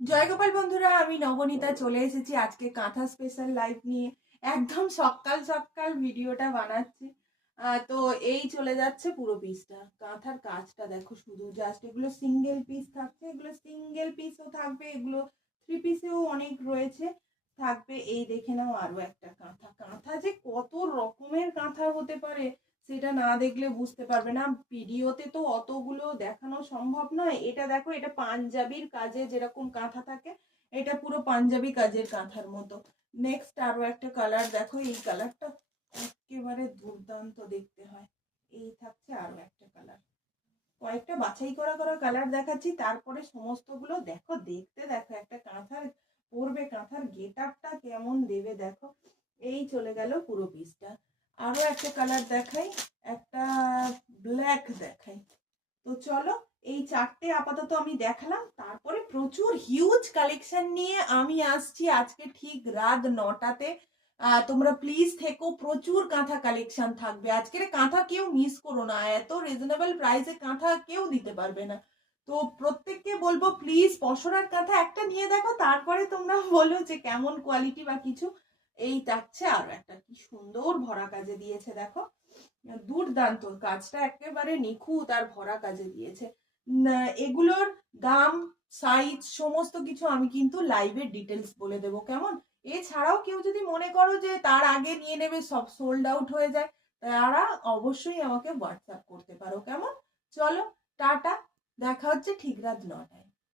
জয় গোপাল বন্ধুরা, আমি নবনীতা চলে এসেছি আজকে কাঁথা স্পেশাল লাইভ নিয়ে। একদম সকাল সকাল ভিডিওটা বানাচ্ছি। তো এই চলে যাচ্ছে পুরো পিসটা। কাঁথার কাজটা দেখো, শুধু জাস্ট এগুলো সিঙ্গেল পিস থাকছে, এগুলো সিঙ্গেল পিসও থাকবে, এগুলো থ্রি পিসেও অনেক রয়েছে থাকবে। এই দেখে নাও আরো একটা কাঁথা। কাঁথা যে কত রকমের কাঁথা হতে পারে সেটা না দেখলে বুঝতে পারবে না। ভিডিওতে তো অতগুলো দেখানো সম্ভব নয়। এটা দেখো, এটা পাঞ্জাবির কাজে যেরকম কাঁথা থাকে, এটা পুরো পাঞ্জাবি কাজের কাঁথার মতো। নেক্সট আরো একটা কালার দেখো, এই কালারটা একেবারে দুর্দান্ত দেখতে হয়। এই থাকছে আরো একটা কালার। কয়েকটা বাছাই করা করা কালার দেখাচ্ছি, তারপরে সমস্তগুলো দেখো। দেখতে দেখো একটা কাঁথার পরবে, কাঁথার গেট আপটা কেমন দেবে দেখো। এই চলে গেল পুরো পিসটা। আরো একটা কালার দেখাই, একটা ব্ল্যাক দেখাই। তো চলো, এই চারটে আপাতত আমি দেখালাম। তারপরে প্রচুর হিউজ কালেকশন নিয়ে আমি আসছি আজকে ঠিক রাত 9টাতে। তোমরা প্লিজ থেকো, প্রচুর কাঁথা কালেকশন থাকবে আজকের। কাঁথা কেউ মিস করো না, এত রিজনেবল প্রাইসে কাঁথা কেউ দিতে পারবে না। তো প্রত্যেককে বলবো প্লিজ পসরার কাঁথা একটা নিয়ে দেখো, তারপরে তোমরা বলো যে কেমন কোয়ালিটি বা কিছু। এই থাকছে আরো একটা, কি সুন্দর ভরা কাজে দিয়েছে দেখো। দুর্দান্ত কাজটা, একেবারে নিখুঁত আর ভরা কাজে দিয়েছে। এগুলোর দাম, সাইজ, সমস্ত কিছু আমি কিন্তু লাইভে ডিটেলস বলে দেবো, কেমন? এছাড়াও কেউ যদি মনে করো যে তার আগে নিয়ে নেবে, সব সোল্ড আউট হয়ে যায়, তারা অবশ্যই আমাকে হোয়াটসঅ্যাপ করতে পারো, কেমন? চলো, টাটা, দেখা হচ্ছে ঠিক রাত 9টায়।